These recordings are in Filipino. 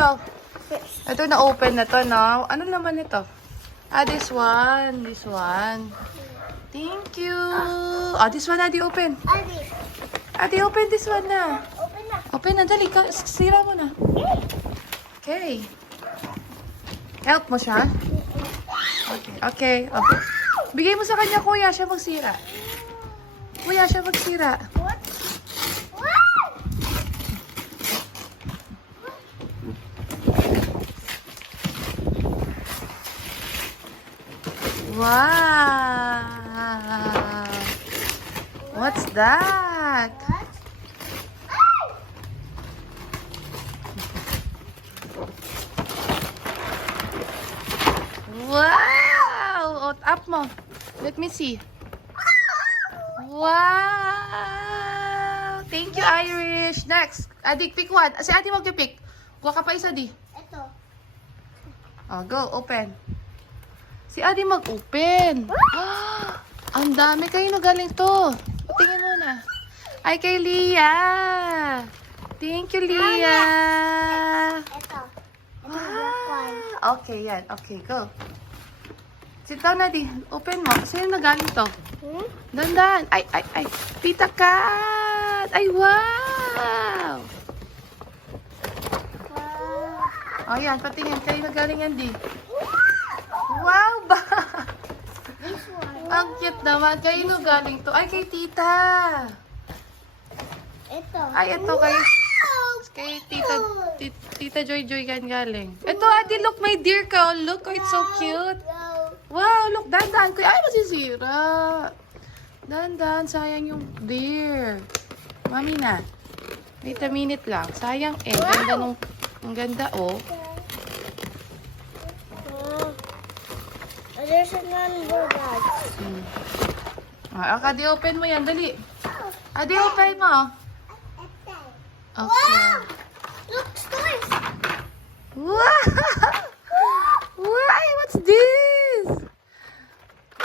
ito? Ito na-open na to, no? Ano naman ito? Ah, this one. This one. Thank you. Ah, this one, Adi, open. Adi, open this one na. Open na. Open na, dali. Sira mo na. Okay. Help mo siya? Okay, okay. Okay. Bigay mo sa kanya, kuya. Siya magsira. Kuya, siya magsira. What? What? Wow! What's that? What? Wow! Up mo. Let me see. Wow! Thank you, Irish. Next. Adi, pick one. Si Adi mag-pick. Kuha ka pa isa, di. Ito. Oh, go. Open. Si Adi mag-open. Ang dami kayo na galing to. Tingin mo na. Ay, kay Leah. Thank you, Leah. Ito. Ito black one. Okay, yan. Okay, go. Sit down, Adi. Open mo. Sino na galing to? Dandan. Ay, ay, ay. Pita Cat. Ay, wow. Oh, yan. Patingin. Kayo na galing yan, di. Wow ba? This one. Ang cute naman. Kayo na galing to. Ay, kay tita. Ito. Ay, ito kay... Kay tita Joy Joy gan galing. Ito, Adi, look, my dear ka. Look, oh, it's so cute. Wow, look, dandan ko. Ay, masisira. Dandan, sayang yung deer. Mami na. Wait a minute lang. Sayang eh. Ganda nung... Ang ganda, oh. There's another bag. Ah, Adi, open mo yan. Dali. Adi, open mo. Okay. Look, toys. Wow! Wow! What's this?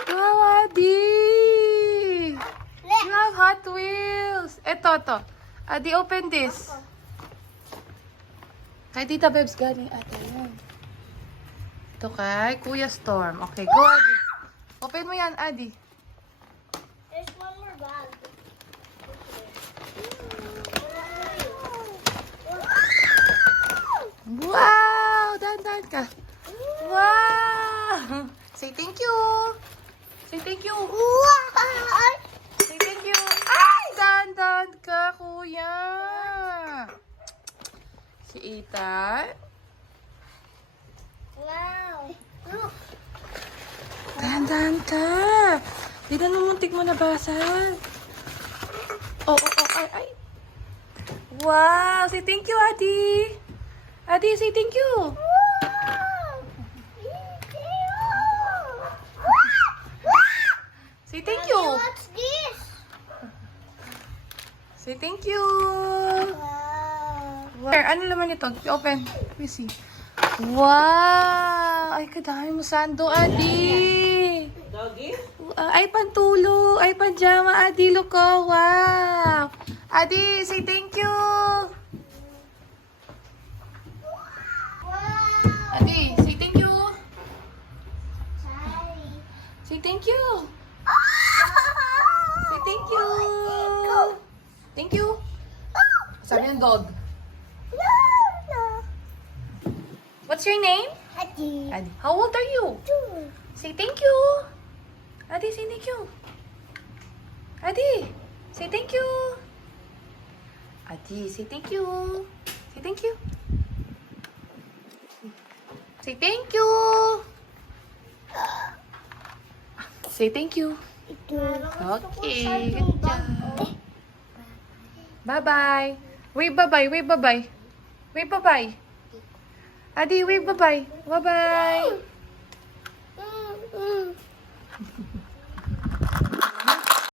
Wow, Adi! You have Hot Wheels. Ito. Adi, open this. Kay Tita Bebs galing ate yan. Ito kay Kuya Storm. Okay, go, Adi. Open mo yan, Adi. There's one more bag. Wow! Dahan-dahan ka. Wow! Say thank you. Say thank you. Say thank you. Ay! Dahan-dahan ka, kuya. Si Ethan. Wow. Look. Dahan-dahan ka. Di na numuntik mo nabasag. Oh, ay. Wow! Say thank you, Adi. Adi, say thank you. Say thank you. What's this? Say thank you. Wow. Where? Ano naman ito? Open. Let me see. Wow! Ay, kadami mo sando, Adi. Doggy? Ay, pantulo. Ay, pajama, Adi. Look, oh. Wow! Adi, say thank you. Adi, say thank you. Sorry. Say thank you. Say thank you. Thank you. Sabi ng dog. What's your name? Adi. Adi. How old are you? Say thank you. Adi, say thank you. Adi, say thank you. Adi, say thank you. Say thank you. Say thank you. Say thank you. Okay, good job. Bye-bye. Wave bye-bye, wave bye-bye. Wave bye-bye. Adi, wave bye-bye. Bye-bye.